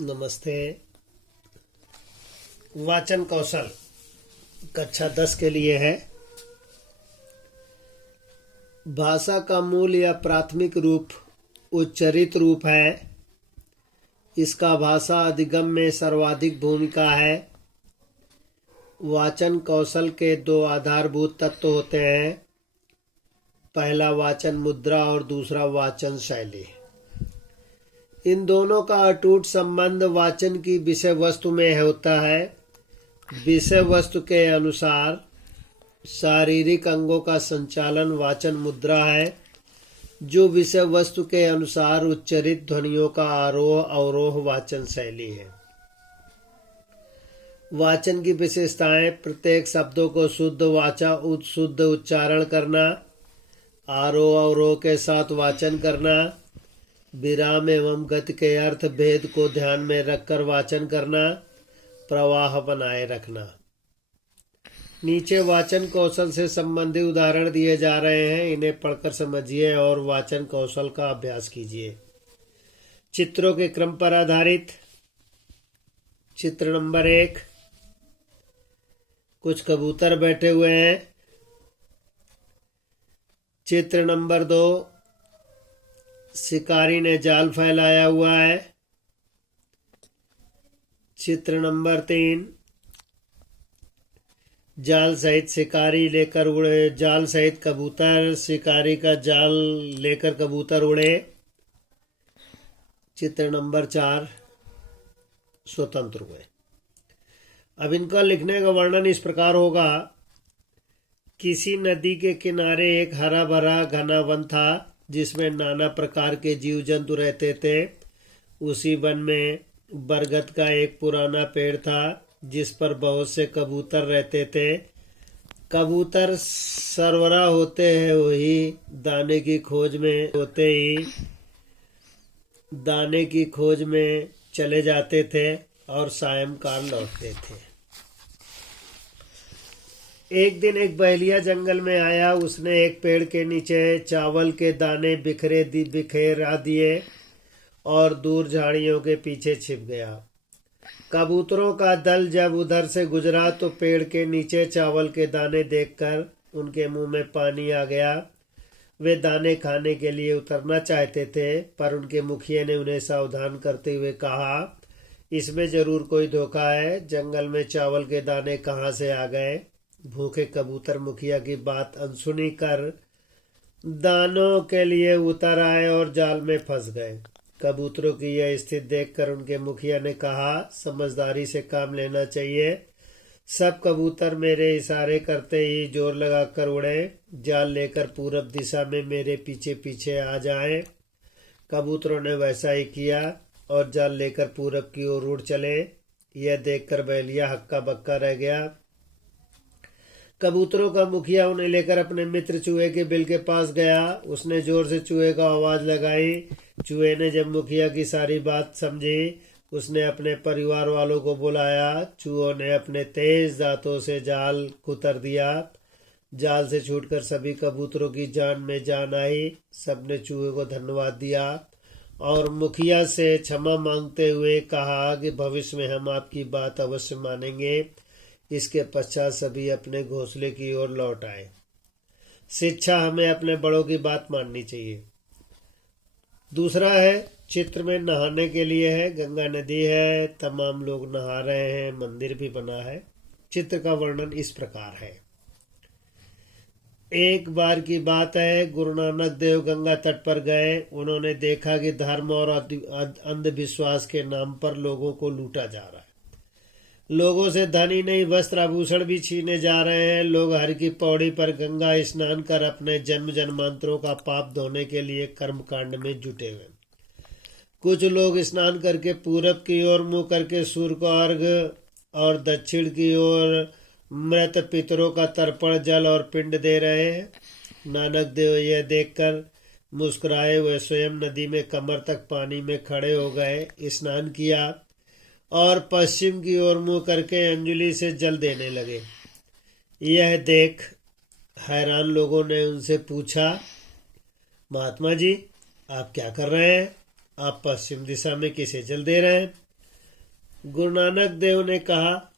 नमस्ते। वाचन कौशल कक्षा 10 के लिए है। भाषा का मूल या प्राथमिक रूप उच्चरित रूप है। इसका भाषा अधिगम में सर्वाधिक भूमिका है। वाचन कौशल के दो आधारभूत तत्व होते हैं। पहला वाचन मुद्रा और दूसरा वाचन शैली। इन दोनों का अटूट संबंध वाचन की विषय वस्तु में होता है। विषय वस्तु के अनुसार शारीरिक अंगों का संचालन वाचन मुद्रा है, जो विषय वस्तु के अनुसार उच्चरित ध्वनियों का आरोह अवरोह वाचन शैली है। वाचन की विशेषताएं: प्रत्येक शब्दों को शुद्ध उच्चारण करना, आरोह अवरोह के साथ वाचन करना, विराम एवं गति के अर्थ भेद को ध्यान में रखकर वाचन करना, प्रवाह बनाए रखना। नीचे वाचन कौशल से संबंधित उदाहरण दिए जा रहे हैं, इन्हें पढ़कर समझिए और वाचन कौशल का अभ्यास कीजिए। चित्रों के क्रम पर आधारित। चित्र नंबर 1, कुछ कबूतर बैठे हुए हैं। चित्र नंबर 2, शिकारी ने जाल फैलाया हुआ है। चित्र नंबर 3, जाल सहित शिकारी लेकर उड़े, जाल सहित कबूतर, शिकारी का जाल लेकर कबूतर उड़े। चित्र नंबर 4, स्वतंत्र हुए। अब इनका लिखने का वर्णन इस प्रकार होगा। किसी नदी के किनारे एक हरा भरा घना वन था, जिसमें नाना प्रकार के जीव जंतु रहते थे। उसी वन में बरगद का एक पुराना पेड़ था, जिस पर बहुत से कबूतर रहते थे। कबूतर सरवरा होते हैं वही दाने की खोज में चले जाते थे और सायंकाल लौटते थे। एक दिन एक बहेलिया जंगल में आया। उसने एक पेड़ के नीचे चावल के दाने बिखेरा दिए और दूर झाड़ियों के पीछे छिप गया। कबूतरों का दल जब उधर से गुजरा तो पेड़ के नीचे चावल के दाने देखकर उनके मुंह में पानी आ गया। वे दाने खाने के लिए उतरना चाहते थे, पर उनके मुखिया ने उन्हें सावधान करते हुए कहा, इसमें जरूर कोई धोखा है। जंगल में चावल के दाने कहाँ से आ गए? भूखे कबूतर मुखिया की बात अनसुनी कर दानों के लिए उतर आए और जाल में फंस गए। कबूतरों की यह स्थिति देखकर उनके मुखिया ने कहा, समझदारी से काम लेना चाहिए। सब कबूतर मेरे इशारे करते ही जोर लगाकर उड़े, जाल लेकर पूरब दिशा में मेरे पीछे पीछे आ जाएं। कबूतरों ने वैसा ही किया और जाल लेकर पूरब की ओर उड़ चले। यह देखकर बहेलिया हक्का बक्का रह गया। कबूतरों का मुखिया उन्हें लेकर अपने मित्र चूहे के बिल के पास गया। उसने जोर से चूहे को आवाज लगाई। चूहे ने जब मुखिया की सारी बात समझी, उसने अपने परिवार वालों को बुलाया। चूहों ने अपने तेज दांतों से जाल कुतर दिया। जाल से छूटकर सभी कबूतरों की जान में जान आई। सबने चूहे को धन्यवाद दिया और मुखिया से क्षमा मांगते हुए कहा कि भविष्य में हम आपकी बात अवश्य मानेंगे। इसके पश्चात सभी अपने घोंसले की ओर लौट आए। शिक्षा: हमें अपने बड़ों की बात माननी चाहिए। दूसरा है, चित्र में नहाने के लिए है। गंगा नदी है, तमाम लोग नहा रहे हैं, मंदिर भी बना है। चित्र का वर्णन इस प्रकार है। एक बार की बात है, गुरु नानक देव गंगा तट पर गए। उन्होंने देखा कि धर्म और अंधविश्वास के नाम पर लोगों को लूटा जा रहा है। लोगों से धन ही नहीं, वस्त्र आभूषण भी छीने जा रहे हैं। लोग हर की पौड़ी पर गंगा स्नान कर अपने जन्म जन्मांतरों का पाप धोने के लिए कर्म कांड में जुटे हुए। कुछ लोग स्नान करके पूरब की ओर मुंह करके सूर्य को अर्घ्य और दक्षिण की ओर मृत पितरों का तर्पण जल और पिंड दे रहे हैं। नानक देव यह देखकर मुस्कुराए। हुए स्वयं नदी में कमर तक पानी में खड़े हो गए, स्नान किया और पश्चिम की ओर मुंह करके अंजलि से जल देने लगे। यह देख हैरान लोगों ने उनसे पूछा, महात्मा जी आप क्या कर रहे हैं? आप पश्चिम दिशा में किसे जल दे रहे हैं? गुरु नानक देव ने कहा,